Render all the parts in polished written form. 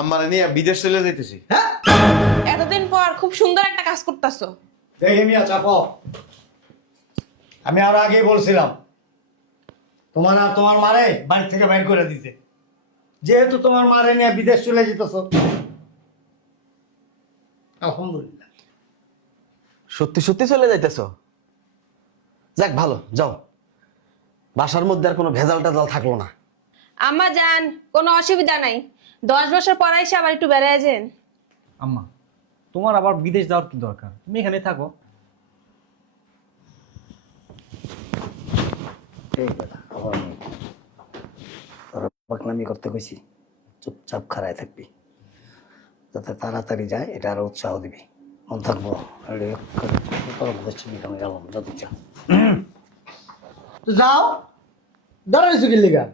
আমার নিয়ে বিদেশ চলে যাইতেছি। হ্যাঁ এতদিন পর খুব সুন্দর একটা কাজ করতেছো। দেখে মিয়া চাপো। আমি আরো আগেই বলছিলাম তোমার আর তোমার মারে বাড়ি থেকে বাইর করে দিতে, যেহেতু তোমার মারে নিয়ে বিদেশ চলে যেতেছ। আলহামদুলিল্লাহ। সত্যি সত্যি চলে যাইতেছো? যাক ভালো, যাও। বাসার মধ্যে আর কোনো ভেজাল টেজাল থাকলো না। আম্মা যান, কোনো অসুবিধা নাই। 10 বছর পর এসে আবার একটু বেড়ায় যান। আম্মা, তোমার আবার বিদেশ যাওয়ার কি দরকার? তুমি এখানে থাকো। এই বেটা আবার তোরা বদনামি করতে কইছি, চুপচাপ খাড়ায় থাকবি, যাতে তাড়াতাড়ি যায় এটা আরো উৎসাহ দিবি। মন থাকবো গেলাম যত চা যাও দাঁড়াইছো কি লিগা?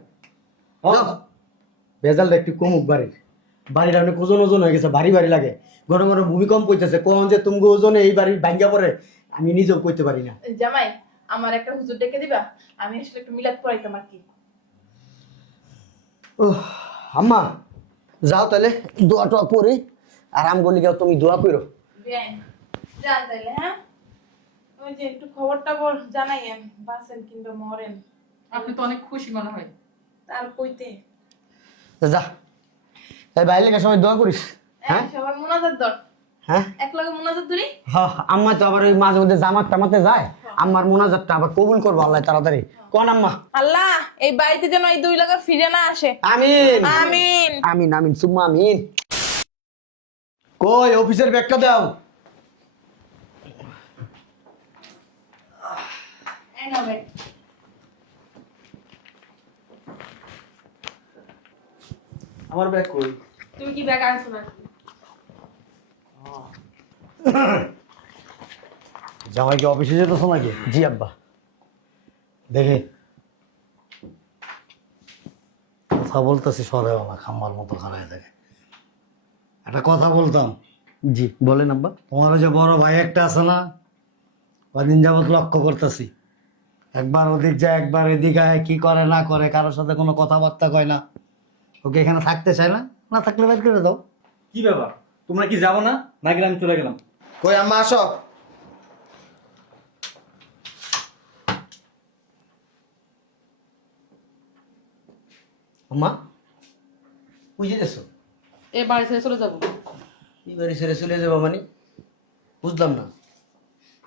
ভেজালটা একটু কমুক বাড়ির। বাড়িটা অনেক ওজন ওজন হয়ে গেছে, ভারী ভারী লাগে। ঘন ঘন ভূমিকম্প হইতেছে, কোন যে তুমি ওজনে এই বাড়ির ভাঙ্গা পড়ে আমি নিজেও কইতে পারি না। জামাই, আমার একটা হুজুর ডেকে দিবা? আমি আসলে একটু মিলাদ পড়াইতাম আর কি। ও আম্মা, যাও তাহলে দোয়া টোয়া পড়ি, আরাম গলি গাও, তুমি দোয়া করো। বেআইন যান তাইলে। হ্যাঁ, ওই যে একটু খবরটা বল জানাইয়েন, বাঁচেন কিংবা মরেন। আপনি তো অনেক খুশি মনে হয়। তার কইতে যা এই বাইরে লেগে সবাই দোয়া করিস। হ্যাঁ সবার মুনাজাত দর, হ্যাঁ এক লগে মুনাজাত ধরি। হ্যাঁ, আম্মা তো আবার ওই মাঝে মধ্যে জামাত টামাতে যায়, আম্মার মোনাজাতটা আবার কবুল করবো আল্লাহ তাড়াতাড়ি। কোন আম্মা? আল্লাহ এই বাড়িতে যেন এই 2 লাখ ফিরে না আসে। আমিন আমিন। আমিন আমিন সুম্মা আমিন। কই অফিসের ব্যাগটা দাও। এই নাও ব্যাগ। আমার ব্যাগ কই? তুমি কি ব্যাগ আনছো না? জামাই কি অফিসে যেতেছ নাকি? জি আব্বা। দেখে কথা বলতেছি, সরেও না, খাম্বার মতো খারায় থাকে। একটা কথা বলতাম। জি বলেন আব্বা। তোমার ওই যে বড় ভাই একটা আছে না, কদিন যাবত লক্ষ্য করতেছি, একবার ওদিক যায় একবার এদিক আয়, কি করে না করে, কারোর সাথে কোনো কথাবার্তা কয় না। ওকে এখানে থাকতে চায় না, না থাকলে বাইর করে দাও। কি ব্যাপার, তোমরা কি যাবো না? না গেলে আমি চলে গেলাম। কই আম্মা আসো। আম্মা বুঝে গেছো? এ বাড়ি ছেড়ে চলে যাবো। এই বাড়ি ছেড়ে চলে যাবো মানে? বুঝলাম না,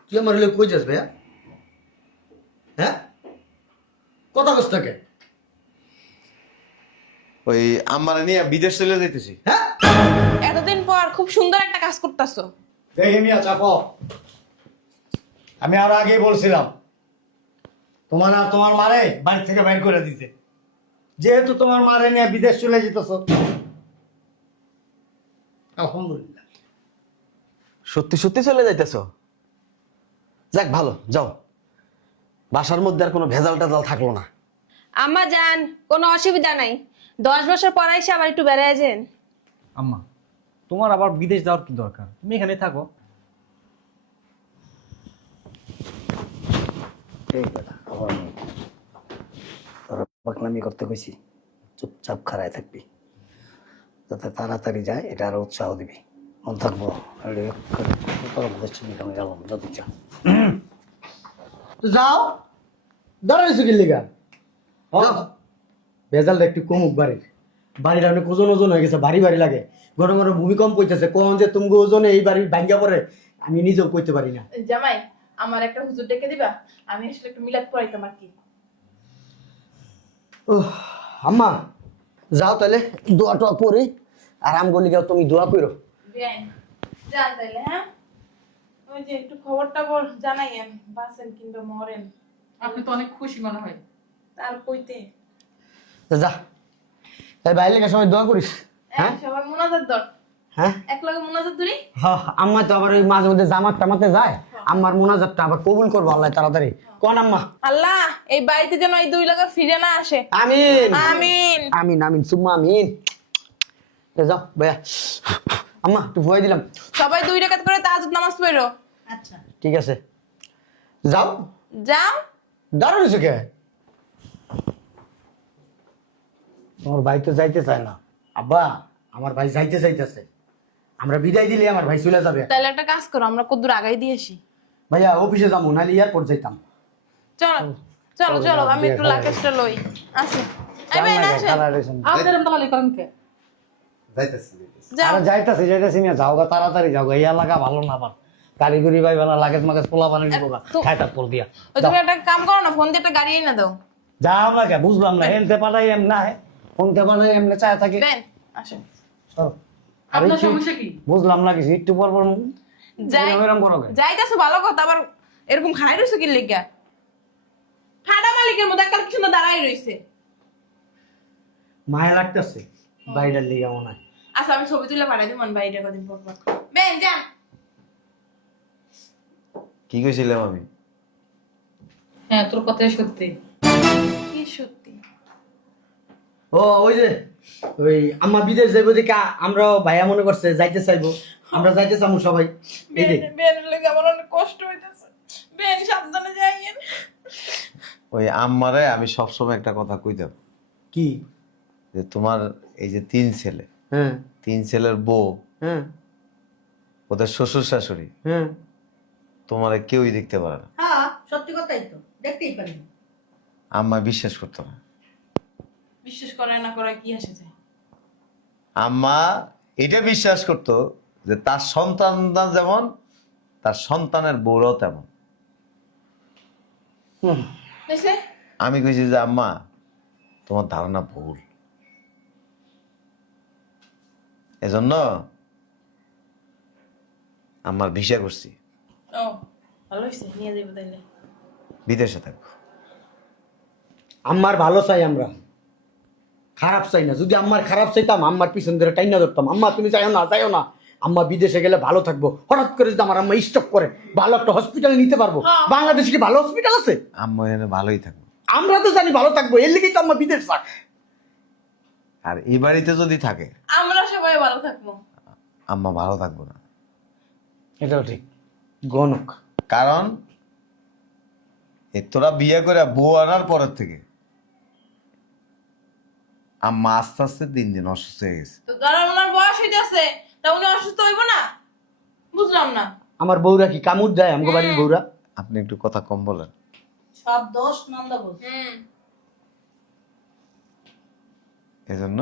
তুই আমার হলে কই যাস ভাইয়া? হ্যাঁ কথা কস থাকে। ওই আমার নিয়ে বিদেশ চলে যাইতেছি। হ্যাঁ এতদিন পর খুব সুন্দর একটা কাজ করতেছো। দেখে মিয়া চাপো। আমি আরো আগেই বলছিলাম তোমার আর তোমার মারে বাড়ি থেকে বাইর করে দিতে, যেহেতু তোমার মারে নিয়ে বিদেশ চলে যেতেছ। আলহামদুলিল্লাহ। সত্যি সত্যি চলে যাইতেছো? যাক ভালো, যাও। বাসার মধ্যে আর কোনো ভেজাল টেজাল থাকলো না। আম্মা যান, কোনো অসুবিধা নাই। 10 বছর পর এসে আবার একটু বেড়ায় যান। আম্মা, তোমার আবার বিদেশ যাওয়ার কি দরকার? তুমি এখানে থাকো। এই বেটা আবার তোরা বদনামি করতে কইছি, চুপচাপ খাড়ায় থাকবি, যাতে তাড়াতাড়ি যায় এটা আরো উৎসাহ দিবি। মন থাকবো গেলাম যত চা যাও দাঁড়াইছো কি লিগা? ভেজালটা একটু কমুক বাড়ির। বাড়িটা অনেক ওজন ওজন হয়ে গেছে, ভারী ভারী লাগে। ঘন ঘন ভূমিকম্প হইতেছে, কোন যে তুমি ওজনে এই বাড়ির ভাঙ্গা পড়ে আমি নিজেও কইতে পারি না। জামাই, আমার একটা হুজুর ডেকে দিবা? আমি আসলে একটু মিলাদ পড়াইতাম আর কি। ও আম্মা, যাও তাহলে দোয়া টোয়া পড়ি, আরাম গলি গাও, তুমি দোয়া করো। বেআইন যান তাইলে। হ্যাঁ, ওই যে একটু খবরটা বল জানাইয়েন, বাঁচেন কিংবা মরেন। আপনি তো অনেক খুশি মনে হয়। তার কইতে যা এই বাইরে লেগে সবাই দোয়া করিস। হ্যাঁ সবার মুনাজাত দর, হ্যাঁ এক লগে মুনাজাত ধরি। হ্যাঁ, আম্মা তো আবার ওই মাঝে মধ্যে জামাত টামাতে যায়, আম্মার মোনাজাতটা আবার কবুল করবো আল্লাহ তাড়াতাড়ি। কোন আম্মা? আল্লাহ এই বাড়িতে যেন এই 2 লাখ ফিরে না আসে। আমিন আমিন। আমিন আমিন সুম্মা আমিন। যাও ভাইয়া। আম্মা একটু ভয় দিলাম। সবাই 2 রাকাত করে তাহাজ্জুদ নামাজ পড়ো। আচ্ছা। ঠিক আছে যাও। যাও। দাঁড়াইছো কে? তোমার ভাই তো যাইতে চায় না। আব্বা আমার ভাই যাইতে চাইতেছে, আমরা বিদায় দিলে আমার ভাই চলে যাবে। তাহলে একটা কাজ করো, আমরা কদ্দূর আগাই দিয়ে আসি। ভাইয়া অফিসে যাবো, নাহলে এয়ারপোর্ট যাইতাম। চলো চলো চলো, আমি একটু লাকেশটা লই আসি। এই বেন আসো। আমাদের তাহলে করেন কে? যাও। আরে যাইতাছি না, যাও গা তাড়াতাড়ি যাও গা, এই এলাকা ভালো না পার কারিগরি ভাই বানা লাগেজ মাগেজ পোলা বানিয়ে নিবো গা, খাইটা পর দিয়া ওই তুমি একটা কাম করো না, ফোন দিয়ে একটা গাড়ি এনে দাও। যাও না কে, বুঝলাম না, হেলতে পাঠাই এম না হে ফোনতে পাঠাই এমনি চায় থাকি। বেন আসো। চলো। আরে আপনার কি- সমস্যা কি? বুঝলাম না কিছু, একটু পর পর যাই এরম করো কেন? যাইতাছো ভালো কথা, আবার এরকম খাই রইছো কি লিগা? ঠাডা মালিকের মতো একটা কি সুন্দর দাঁড়াই রইছে। মায়া লাগতেছে বাইরের লিগে মনে হয়। আচ্ছা আমি ছবি তুলে পাঠাই দিই মন বাইরে কদিন পর পর। বেন যান। কি কইছিলাম আমি? হ্যাঁ, তোর কথাই সত্যি। কি সত্যি? ও ওই যে ওই আম্মা বিদেশ যাইবো দেখে আমরাও ভাইয়া মনে করছে যাইতে চাইবো, আমরা যাইতে চাবো সবাই। এই যে বেন লেগে আমার অনেক কষ্ট হইতেছে। বেন সাবধানে যাইয়েন। ওই আম্মারে আমি সবসময় একটা কথা কইতাম কি? যে তোমার এই যে 3 ছেলে, হ্যাঁ 3 ছেলের বউ, হ্যাঁ ওদের শ্বশুর শাশুড়ি হ্যাঁ। তোমারে কেউই দেখতে পারে না। হ্যাঁ সত্যি কথাই তো, দেখতেই পারি। আম্মা বিশ্বাস করতো না। বিশ্বাস করে না করে কি আসে যায়? আম্মা এটা বিশ্বাস করতো যে তার সন্তানরা যেমন, তার সন্তানের বউরাও তেমন। বুঝছে? আমি কইছি যে আম্মা তোমার ধারণা ভুল, এজন্য আমার ভিসা করছি, ও ভালো হইছে, নিয়ে যাবো তাইলে। বিদেশে থাকবো। আম্মার ভালো চাই আমরা, খারাপ চাই না। যদি আম্মার খারাপ চাইতাম আম্মার পিছন ধরে টাইনা ধরতাম, আম্মা তুমি যাইও না যাইও না, আম্মা বিদেশে গেলে ভালো থাকবো। হঠাৎ করে যদি আমার আম্মা স্টপ করে ভালো একটা হসপিটালে নিতে পারবো। বাংলাদেশে কি ভালো হসপিটাল আছে? আম্মা এখানে ভালোই থাকবো। আমরা তো জানি ভালো থাকবো, এর লিগেই তো আম্মা বিদেশ থাক। আর এই বাড়িতে যদি থাকে আমরা সবাই ভালো থাকবো। আম্মা ভালো থাকবো না। এটাও ঠিক। গণক কারণ তোরা বিয়ে করে বউ আনার পরের থেকে আম্মা আস্তে আস্তে দিন দিন অসুস্থ হয়ে গেছে। তো কারণ ওনার বয়স হইতেছে, তা উনি অসুস্থ হইব না? বুঝলাম না। আমার বউরা কি কামুর দেয় আমগো বাড়ির বউরা? আপনি একটু কথা কম বলেন। সব দোষ নন্দা বউ। এজন্য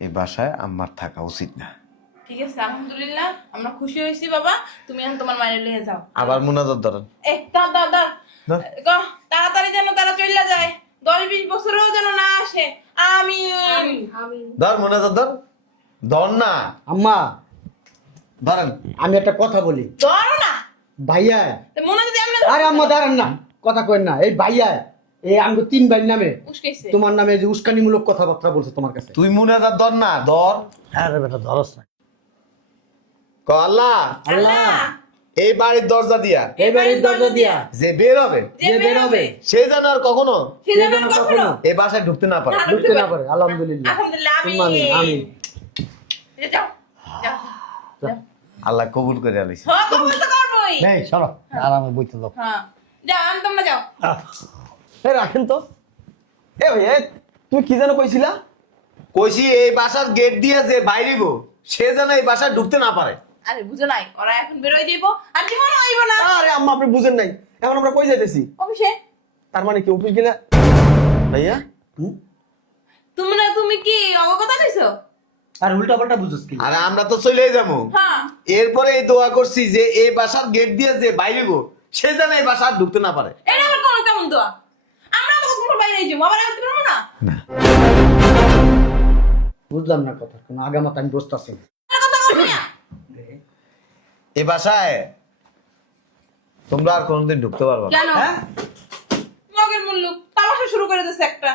এই বাসায় আম্মার থাকা উচিত না। ঠিক আছে, আলহামদুলিল্লাহ আমরা খুশি হয়েছি বাবা। তুমি এখন তোমার মায়ের লিয়ে যাও। আবার মুনাজাত ধরেন। দাও দাও দাও। দাও। তাড়াতাড়ি যেন তারা চলে যায়, 10-20 বছরেও যেন না আসে। আমি ধর মুনাজাত ধর, ধর না আম্মা ধরেন। আমি একটা কথা বলি, ধরো না। ভাইয়া। মনে যদি আমরা আরে আম্মা দাঁড়ান না, কথা কইন না। এই ভাইয়া এই আমগো 3 ভাই নামে উস্কাইছে। তোমার নামে যে উস্কানিমূলক কথাবার্তা বলছে তোমার কাছে। তুই মুনাজাত ধর না, ধর। আরে বেটা ধরস না। ক আল্লাহ আল্লাহ এই বাড়ির দরজা দিয়া এই বাড়ির দরজা দিয়া যে বের হবে যে বের হবে সে যেন আর কখনো সে যেন কখনো এই বাসায় ঢুকতে না পারে। না ঢুকতে না পারে। আলহামদুলিল্লাহ। আলহামদুলিল্লাহ। সুম্মা আমিন, আমিন। যাও যাও। আল্লাহ কবুল করে আলিস। হ্যাঁ কবুল তো করবই। এই সরো, আরামে বইতে দাও। হ্যাঁ যাও, আমি তোমরা যাও। এ রাখেন তো। এ ভাই তুমি কি যেন কইছিলা? কইছি এই বাসার গেট দিয়ে যে বাইরিব সে যেন এই বাসায় ঢুকতে না পারে। আরে বুঝো নাই, ওরা এখন বেরোয় দিব আর জীবনও আইব না আরে আম্মা আপনি বুঝেন নাই, এখন আমরা কই যাইতেছি? অফিসে। তার মানে কি অফিস গেলে? ভাইয়া তুমি কি অবগত হইছো? আর উল্টা পাল্টা বুঝছস কি? আর আমরা তো চলেই যাবো। হ্যাঁ এরপরে এই দোয়া করছি যে এই বাসার গেট দিয়ে যে বাইরিব সে যেন এই বাসা আর ঢুকতে না পারে। এটা আবার কোন কেমন দোয়া? আমরা তো কখনো বাইরে যাবো, আবার আনতে পারবো না। বুঝলাম না কথা, কোন আগামাত আমি বসতাছি না। এটা কথা বলবি না। এই বাসায় তোমরা আর কোনোদিন ঢুকতে পারবে না। কেন? মগের মুল্লুক তামাশা শুরু করে দিয়েছে একটা।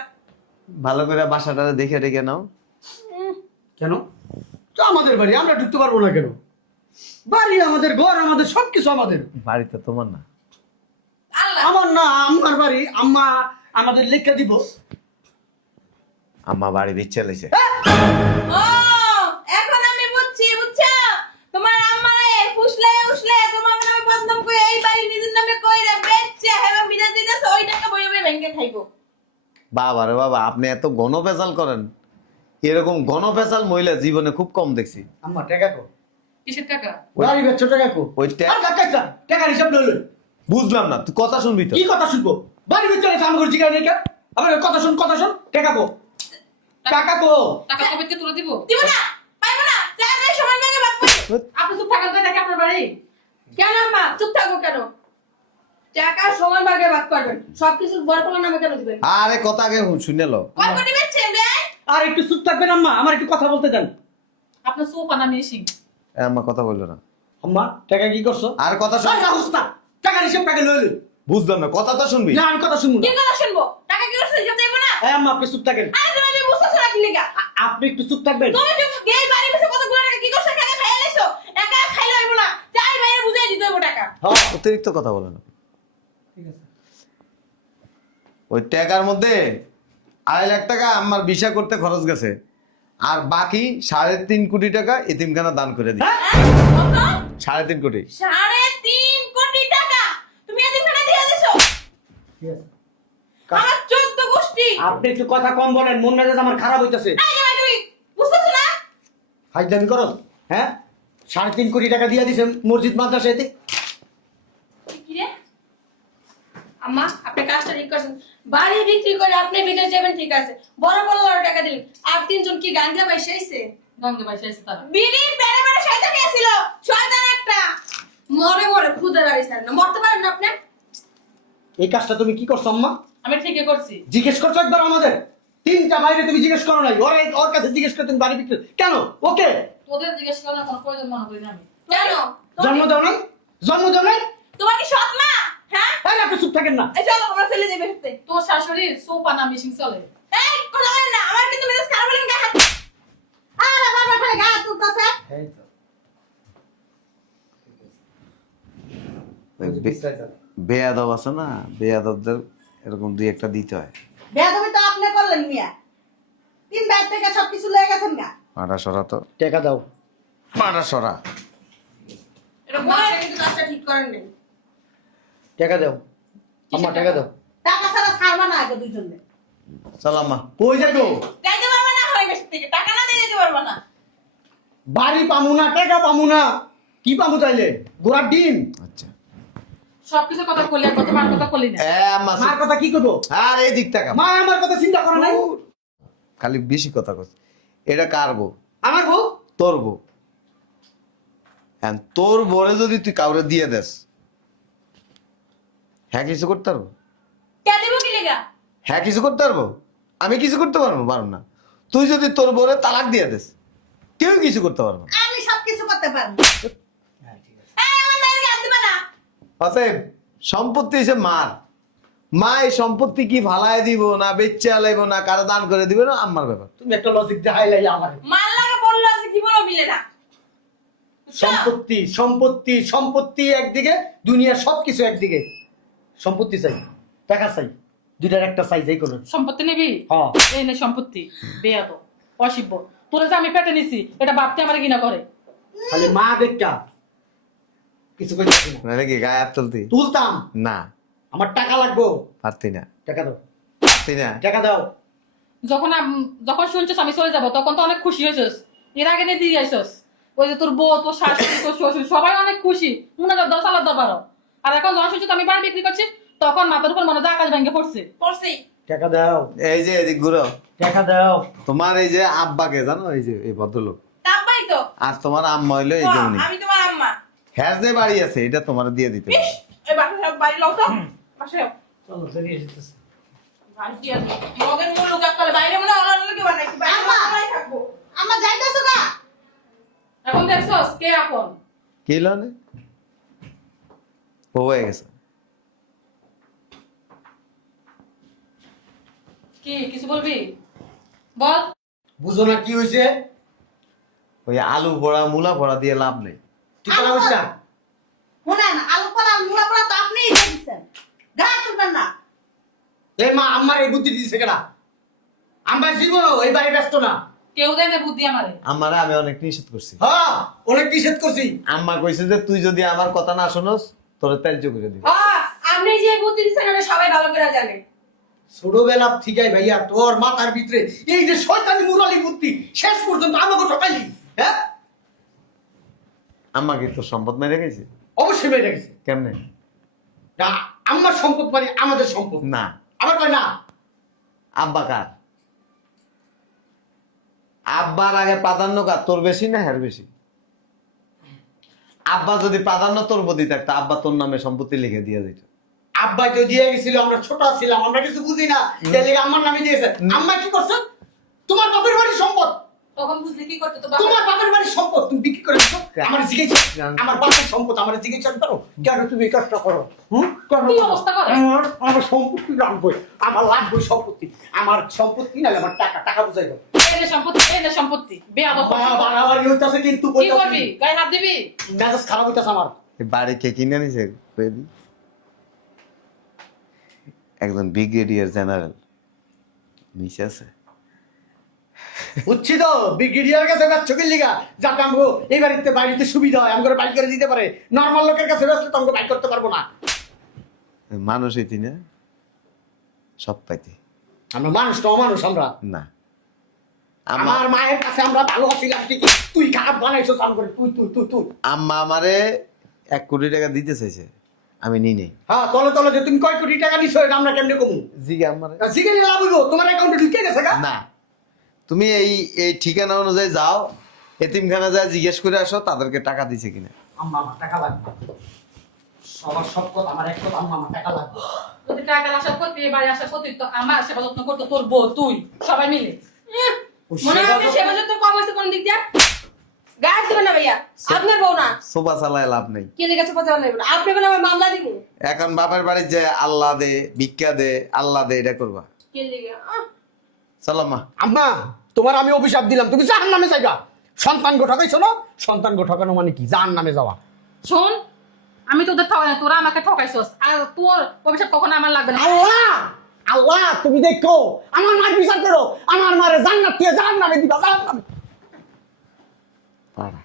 ভালো করে বাসাটা দেখে রেখে নাও। কেন? তো আমাদের বাড়ি, আমরা ঢুকতে পারবো না কেন? বাড়ি আমাদের, ঘর আমাদের, সবকিছু আমাদের। বাড়িতে তোমার না, আল্লাহ আমার না, আমার বাড়ি। আম্মা আমাদের লেখা দিব। আম্মা বাড়ি বিচ্ছে লাইছে। ও এখন আমি বুঝছি, বুঝছো? তোমার আম্মারে ফুসলে উসলে তোমার নামে বদনাম কই এই বাড়ি নিজের নামে কইরা বেচছে হেবা বিদায় দিতেছে, ওই টাকা বইবে ব্যাংকে খাইবো। বাবা রে বাবা, আপনি এত গণ ভেজাল করেন। এরকম গণপেশাল মহিলা জীবনে খুব কম দেখছি। আম্মা টাকা কো কিসের টাকা? বাড়ি বেচছো টাকা কো ওই আর কাকা টাকা হিসাব লইল বুঝলাম না, তুই কথা শুনবি তো। কি কথা শুনবো? বাড়ি বেচছো না সামনে জিগা নেই কা আবার কথা শুন টাকা কো টাকা কো টাকা কবে থেকে তুলে দিব? দিব না, পাইবো না, চার ভাই সমান ভাগে ভাগ করবো। আপনি চুপ থাকেন তো, এটা কি আপনার বাড়ি? কেন আম্মা চুপ থাকো কেন? টাকা সমান ভাগে ভাগ করবেন, সবকিছু বড় পোলার নামে কেন দিবেন? আরে কথা আগে শুনে লো। কয় কোটি বেচছেন রে? আর একটু চুপ থাকবেন আম্মা, আমার একটু কথা বলতে দেন। আপনার সোফা না মেশি? আমার কথা বললো না। আম্মা টাকা কি করছো? আর কথা শুন। আর রাহুস না, টাকার হিসাব টাকা লইল। বুঝলাম না, কথা তো শুনবি। না আমি কথা শুনবো কি না। কথা শুনবো? টাকা কি করছিস হিসাব দেবো না? এই আম্মা আপনি চুপ থাকেন। আরে তুমি যে বুঝতেছ না কি লিগা? আপনি একটু চুপ থাকবেন। তুমি যে গেই বাড়ি বসে কতগুলো টাকা কি করছ? টাকা খাইয়া লাইছো, একা খাইলে হইবো না, চাই ভাইরে বুঝাই দিতে হইবো টাকা। হ্যাঁ অতিরিক্ত কথা বলে না। ঠিক আছে। ওই টাকার মধ্যে 2.5 লাখ টাকা আমার ভিসা করতে খরচ গেছে, আর বাকি 3.5 কোটি টাকা এতিমখানা দান করে দিই। হ্যাঁ? কত? 3.5 কোটি। 3.5 কোটি টাকা তুমি এদিকে দিয়ে দিছো? ঠিক আছে। আমার 14 গোষ্ঠী। আপনি একটু কথা কম বলেন, মন মেজাজ আমার খারাপ হইতাছে। এই যে ভাই তুমি বুঝতেছ না? ফাইজলামি করো হ্যাঁ? 3.5 কোটি টাকা দিয়ে দিছে মসজিদ মাদ্রাসাতে। কি রে? আম্মা আপনি কাজটা ঠিক করছেন, বাড়ি বিক্রি করে আপনি বিদেশ যাবেন ঠিক আছে, বড় পোলার টাকা দিলেন, আর 3 জন কি গাঞ্জা ভাই শেষে গঙ্গে ভাই এসে তারা। বিড়ি বেড়ে বেড়ে শয়তান ছিল, শয়তান একটা। মরে মরে খুদে দাঁড়িয়ে ছাড়েন না, মরতে পারেন না আপনি? এই কাজটা তুমি কি করছো আম্মা? আমি ঠিকই করছি। জিজ্ঞেস করছো একবার আমাদের? 3টা বাইরে তুমি জিজ্ঞেস করো নাই, ওর কাছে জিজ্ঞেস করে তুমি বাড়ি বিক্রি কেন? ওকে তোদের জিজ্ঞেস করার কোনো প্রয়োজন মনে করি না আমি। কেন? জন্ম দাও নাই? জন্ম দাও নাই? তোমার কি সৎ মা? হ্যাঁ? আরে আপনি চুপ থাকেন না। এই চলো আমরা চলে যাই বেরতে। তোর শাশুড়ির সোফা না মেশিং চলে? এই কথা বলেন না, আমার কিন্তু মেজাজ খারাপ হলে গায়ে হাত। আরে বাবা খালি গায়ে হাত তুলতাছে। বেয়াদব আছে না, বেয়াদবদের এরকম 2-1টা দিতে হয়। বেয়াদবি তো আপনি করলেন মিয়া, 3 ব্যাগ থেকে সবকিছু লয়ে গেছেন গা। মারা সরা তো, টাকা দাও। মারা সরা। এটা বলে কিন্তু কাজটা ঠিক করেন নাই। টাকা দাও আম্মা, টাকা দাও। টাকা ছাড়া ছাড়বা না আগে দুইজনে। চল আম্মা। কই যাবো? যাইতে পারবা না হয়ে গেছে থেকে, টাকা না দিয়ে যেতে পারবা না। বাড়ি পামু না, টাকা পামু না, কি পামু তাইলে? গোড়ার ডিম। আচ্ছা সবকিছু কথা কলি আর কথা কথা কলি না। আম্মা মার কথা কি করবো? আর এই দিক টাকা মা আমার কথা চিন্তা করে নাই। খালি বেশি কথা কস। এটা কার বউ? আমার বউ? তোর বউ। হ্যাঁ, তোর বউরে যদি তুই কাউরে দিয়ে দেস, হ্যাঁ কিছু করতে পারবো? কে দিব কি লেগা? হ্যাঁ কিছু করতে পারবো? আমি কিছু করতে পারবো? পারবো না। তুই যদি তোর বউরে তালাক দিয়ে দেস, কেউ কিছু করতে পারবো না। আমি সবকিছু করতে পারবো। এই আমার মেয়ের গাল দিবা না। অতএব সম্পত্তি হিসেবে মার, মা এই সম্পত্তি কি ভালায় দিব না বেচে আলাইব না কারো দান করে দিবে না আমার ব্যাপার। তুমি একটা লজিক দেখাইলাই আমার। মাল লাগে বললো যে জীবনও মিলে না। সম্পত্তি সম্পত্তি সম্পত্তি একদিকে, দুনিয়ার সবকিছু একদিকে। সম্পত্তি চাই, টাকা চাই, দুইটার একটা চাই, যাই কোনো। সম্পত্তি নিবি? হ্যাঁ। এই নে সম্পত্তি। বেয়াদ অসিব্য। তোরা যে আমি পেটে নিছি এটা বাপতে আমার কিনা করে। খালি মা দেখা কিছু কইতাছি না। মানে কি গায়ে হাত তুলতি? তুলতাম না, আমার টাকা লাগবো। পারতি না, টাকা দাও, পারতি না। টাকা দাও। যখন শুনছিস আমি চলে যাবো তখন তো অনেক খুশি হয়েছিস। এর আগে নিয়ে দিয়ে যাইছস। ওই যে তোর বউ, তোর শাশুড়ি, তোর শ্বশুর সবাই অনেক খুশি, মনে কর 10 আলাদা বারো। আর এখন যখন শুনছিস আমি বাড়ি বিক্রি করছি তখন মাথার উপর মনে হয় আকাশ ভেঙে পড়ছে। পড়ছি। টাকা দাও, এই যে এদিক ঘুরো। টাকা দাও। তোমার এই যে আব্বাকে জানো, এই যে এই ভদ্রলোক, তাব্বাই তো। আর তোমার আম্মা হইলো এই ও, জমি। আমি তোমার আম্মা। হ্যাঁ যে বাড়ি আছে এটা তোমার দিয়ে দিতে হবে। ইস, এই বাসা বাড়ি লও তো। বাসায় চলো বেরিয়ে যেতেছে। বাড়ি দিয়ে আসো। মগের মূল লুকা করে বাইরে মনে হয় অন্য লোকে বানাইছি। বাইরে বানাই থাকবো। আম্মা যাইতেছো না? এখন দেখছস কে আপন? কি লনে ও হয়ে গেছে। কি কিছু বলবি? বল। বুঝো না কি হয়েছে? ওই আলু ভরা মূলা ভরা দিয়ে লাভ নেই। ঠিক কথা বলছি না? শুনেন, আলু পোলা মুলা পোলা তো আপনিই দিয়ে দিচ্ছেন। গায়ে তুলবেন না। এই মা আমার এই বুদ্ধি দিছে কেনা? আমার জীবন এই বাড়ি ব্যস্ত না। কেউ দেয় না বুদ্ধি আমারে। আমারে আমি অনেক নিষেধ করছি। হ্যাঁ অনেক নিষেধ করছি। আম্মা কইছে যে তুই যদি আমার কথা না শোনস তোরে ত্যায্য করে দিব। আপনি যে বুদ্ধি দিচ্ছেন ওটা সবাই ভালো করে জানে। ছোটবেলা থেকে ভাইয়া তোর মাথার ভিতরে এই যে শয়তানি মুরালি বুদ্ধি শেষ পর্যন্ত আমাকে ঠকাইলি, হ্যাঁ? আম্মাকে তো সম্পদ মেরে গেছে অবশ্যই মেরে গেছে। কেমনে? না, আমার সম্পদ মানে আমাদের সম্পদ না, আমার কয় না। আব্বা কার? আব্বার আগে প্রাধান্য কার, তোর বেশি না হের বেশি? আব্বা যদি প্রাধান্য তোর প্রতি থাকতো, আব্বা তোর নামে সম্পত্তি লিখে দিয়ে দিত। আব্বা তো দিয়ে গেছিল, আমরা ছোট ছিলাম, আমরা কিছু বুঝি না, এই লেগে আমার নামে দিয়েছে। আম্মা কি করছে? তোমার বাপের বাড়ির সম্পদ, তখন বুঝলি কি করতে তো তোমার বাপের বাড়ির সম্পদ তুমি বিক্রি করে দিছো। আমার জিজ্ঞেস, আমার বাপের সম্পদ আমার জিজ্ঞেস করো কেন তুমি এই কাজটা করো? কেন কি করো? অবস্থা করে? আমার সম্পত্তি লাগবে, আমার লাগবে সম্পত্তি, আমার সম্পত্তি না আমার টাকা, টাকা বুঝাই দাও। এই নে সম্পত্তি বেয়াদব বাবা বাড়াবাড়ি হইতাছে কিন্তু কি করবি? গায়ে হাত দিবি? মেজাজ খারাপ হইতাছে আমার। এই বাড়ি কে কিনে নিছে কয়ে দি? একজন ব্রিগেডিয়ার জেনারেল নিচে আছে। বুঝছি তো, ব্রিগেডিয়ার কাছে ব্যবসা করলি গা, যাতে আমগো এই বাড়িতে সুবিধা হয়, আমগো বাইক করে দিতে পারে। নর্মাল লোকের কাছে ব্যবসা তো আমগো বাইক করতে পারবো না। মানুষ হইতি না সব পাইতি আমরা মানুষ তো অমানুষ আমরা। না। আমার মায়ের কাছে আমরা ভালো আছিলাম ঠিকই, তুই খারাপ বানাইছো কাম করে, তুই তুই তুই তুই আম্মা আমারে 1 কোটি টাকা দিতে চাইছে, আমি নিই নাই। হ্যাঁ, তলে তলে যে তুমি কয় কোটি টাকা নিছো এটা আমরা কেমনে কমু? জিগে আমারে জিজ্ঞেস লাভ হইব, তোমার অ্যাকাউন্টে ঢুকে গেছে গা? না, তুমি এই ঠিকানা অনুযায়ী যাও, এতিমখানা যায় জিজ্ঞেস করে আসো তাদেরকে টাকা দিছে কিনা। আম্মা আমার টাকা লাগবে, সবার সব কথা আমার এক কথা, আম্মা আমার টাকা লাগবে। তোদের টাকার আশা করতে এবারে আশা করতে তো আমার সেবা যত্ন করতো তোর বউ তুই সবাই মিলে। মনে হয় আপনি সেবা যত্ন কম হয়েছে কোন দিক দিয়ে? গায়ে দিবেন না ভাইয়া, আপনার বউ না। সোফা চালায় লাভ নেই। কে লিখেছে কথা বলবেন না, আপনি বলে আমার মামলা দিব। এখন বাপের বাড়ির যে আল্লাহ দে, ভিক্ষা দে, আল্লাহ দে, এটা করবা। কে লিখে চলো মা। আম্মা তোমার আমি অভিশাপ দিলাম, তুমি জাহান্নামে যাইবা। সন্তান গো ঠকাইছো না, সন্তান গো ঠকানো মানে কি? জাহান্নামে যাওয়া। শোন, আমি তোদের ঠকাই, তোরা আমাকে ঠকাইছস, আর তোর অভিশাপ কখনো আমার লাগবে না। আল্লাহ আল্লাহ তুমি দেখো, আমার মার বিচার করো, আমার মারে জান্নাত দিয়ে জাহান্নামে দিবা, জাহান্নামে। পাড়া।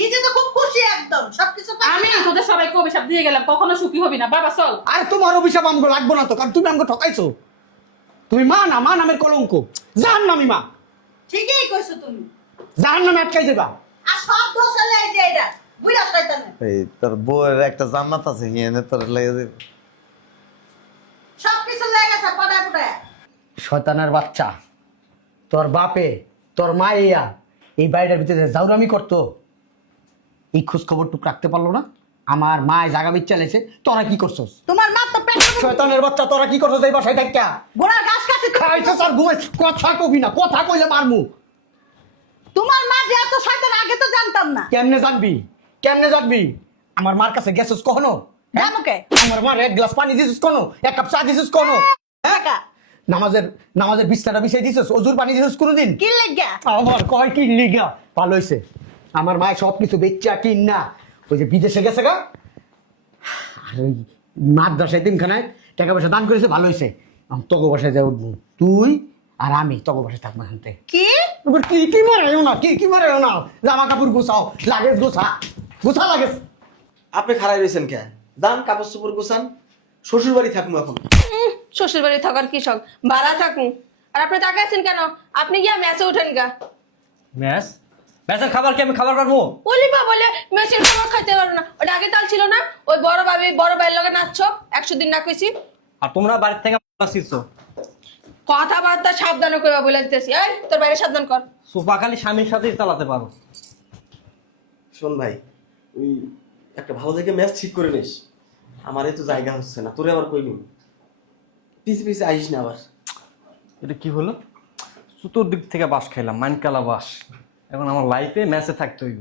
নিজে তো খুব খুশি একদম সবকিছু আমি তোদের সবাইকে অভিশাপ দিয়ে গেলাম, কখনো সুখী হবি না। বাবা চল। আরে তোমার অভিশাপ আমগো লাগবো না তো, কারণ তুমি আমগো ঠকাইছো। তুমি মা না, মা নামের কলঙ্ক, জাহান্নামী মা, ঠিকই কইছো তুমি। জাহান্নামে আটকাই যাবা। আর সব দোষ হলে এই যে এটা বুইড়া শয়তানের, এই তোর বউয়ের একটা জান্নাত আছে, হিয়ানে তোর লেগে দেবে। সবকিছু লেগে গেছে পড়ায় পড়ায়। শয়তানের বাচ্চা, তোর বাপে তোর মাইয়া এই বাড়িটার ভিতরে জাউরামি করতো, এই খোঁজ খবর টুক রাখতে পারলো না। আমার মায় জাগা মিচ্ছা লেছে, তোরা কি করছস? তোমার মা তো পেটে শয়তানের বাচ্চা, তোরা কি করছস এই বাসায় থাইকা? গোড়ার ঘাস কাছে খাইছস আর ঘুমাই, কথা কবি না, কথা কইলে মারমু। তোমার মা যে এত শয়তান আগে তো জানতাম না। কেমনে জানবি, কেমনে জানবি? আমার মার কাছে গেছস কখনো? জানো কে? আমার মার এক গ্লাস পানি দিছিস কোনো, এক কাপ চা দিছিস কোনো? টাকা নামাজের বিছানা বিছাই দিছিস, ওজুর পানি দিছিস কোনোদিন? কি লাগা? আমার কয় কি লিগা ভালো হইছে, আমার মায়ের সব কিছু বেচা কিন না ওই যে বিদেশে গেছে গা, আর ওই মাদ্রাসায় তিনখানায় টাকা পয়সা দান করেছে, ভালো হয়েছে। তগো বাসায় যাই উঠবো, তুই আর আমি তগো বাসায় থাকবো হানতে। কি এবার কি কি মারাইও না, কি মারাইও না, জামা কাপড় গুছাও, লাগেজ গুছা লাগেজ। আপনি খারাই রয়েছেন কে? যান কাপড় চোপড় গোছান, শ্বশুর বাড়ি থাকবো এখন। শ্বশুর বাড়ি থাকার কি শখ, ভাড়া থাকুন। আর আপনি তাকাচ্ছেন কেন? আপনি গিয়া ম্যাচে ওঠেন গা। ম্যাচের খাবার কি আমি খাবার পারবো? বলিবা বলে মেশিন খাবার খাইতে পারো না। ওটা আগে তাল ছিল না? ওই বড় ভাইয়ের লগে নাচছো 100 দিন না কইছি। আর তোমরা বাড়ি থেকে আসিছো, কথাবার্তা সাবধানে কইবা বলে দিতেছি। এই তোর বাইরে সাবধান কর। সোফা খালি স্বামীর সাথেই চালাতে পারো। শোন ভাই, ওই একটা ভালো দেখে ম্যাচ ঠিক করে নিস, আমার এই তো জায়গা হচ্ছে না, তোরে আবার কইনি পিছে পিছে আইস না আবার। এটা কি হলো? চতুর্দিক থেকে বাস খাইলাম, মাইনকালা বাস। এখন আমার লাইফে ম্যাচে থাকতে হইব।